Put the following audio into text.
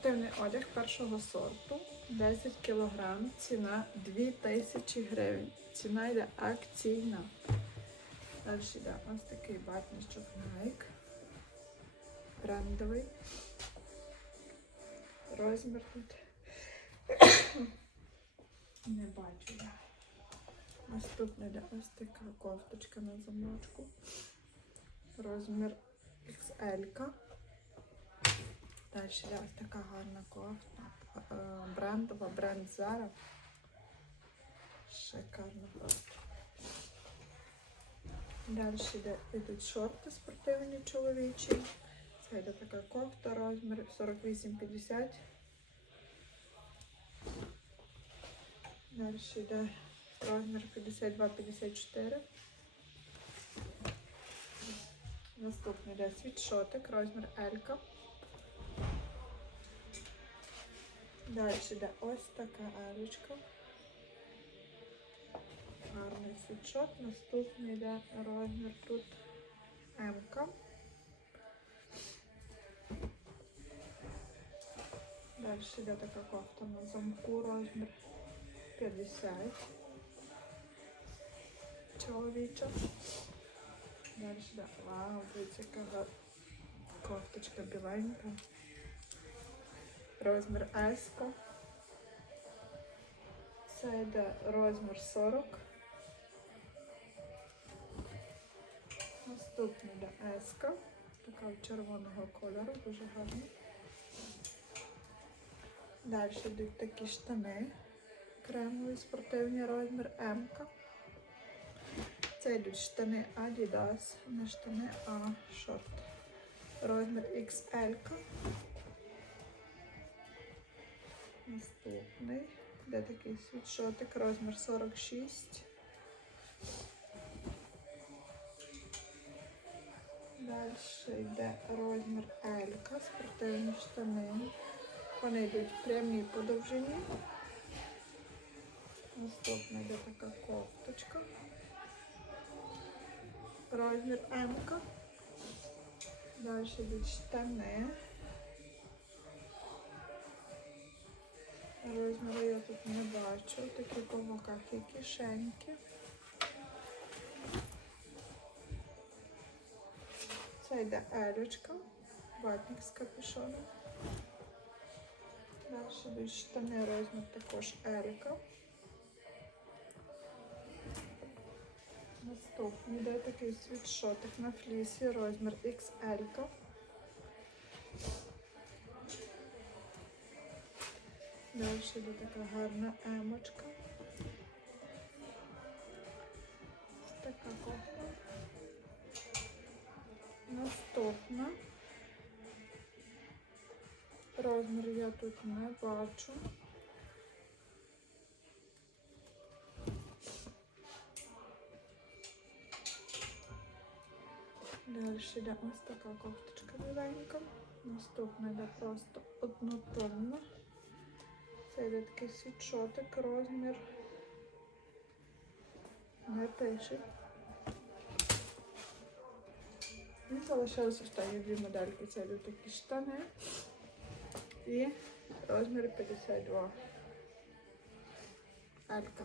Спортивний одяг першого сорту 10 кг, ціна 2000 гривень. Ціна йде акційна. Далі йде ось такий батничок Nike. Брендовий. Розмір тут. Не бачу я. Наступна йде ось така кофточка на замочку. Розмір XL. -ка. Далі ось така гарна кофта. е, Брендова, бренд Zara. Шикарна просто. Далі йдуть шорти спортивні чоловічі. Це йде така кофта, розмір 48-50. Далі йде розмір 52-54. Наступний йде світшотик, розмір L. Далі йде ось така елечка. Гарний світшот. Наступний йде розмір тут М. -ка. Далі йде така кофта на замку, розмір 50. Чоловіча. Далі йде, вау, дивіться, яка кофточка біленька. Розмір S. Це йде розмір 40. Наступний йде S. -ка. Така червоного кольору, дуже гарна. Далі йдуть такі штани. Кремовий спортивний розмір М. Це йдуть штани Adidas, не штани, а шорт. Розмір XL. Наступний. Де такий світшотик, розмір 46. Далі йде розмір L, спортивні штани. Вони йдуть прямі по довжині. Наступна йде така кофточка. Розмір М. Далі йдуть штани. Розміру я тут не бачу. Такі по боках і кишеньки. Це йде елючка, ватник з капюшоном. Далі йдуть штани розмір також Елька. Наступний йде такий світшотик на флісі, розмір XL. -ка. Далі йде така гарна емочка. Така кофта. Наступна. Розмір я тут не бачу. Далі йде ось така кофточка біленька. Наступна йде просто однотонна. Це такий світшотик, розмір. Не пише. І залишилися останні дві модельки. Це йдуть такі штани і розмір 52. Алька.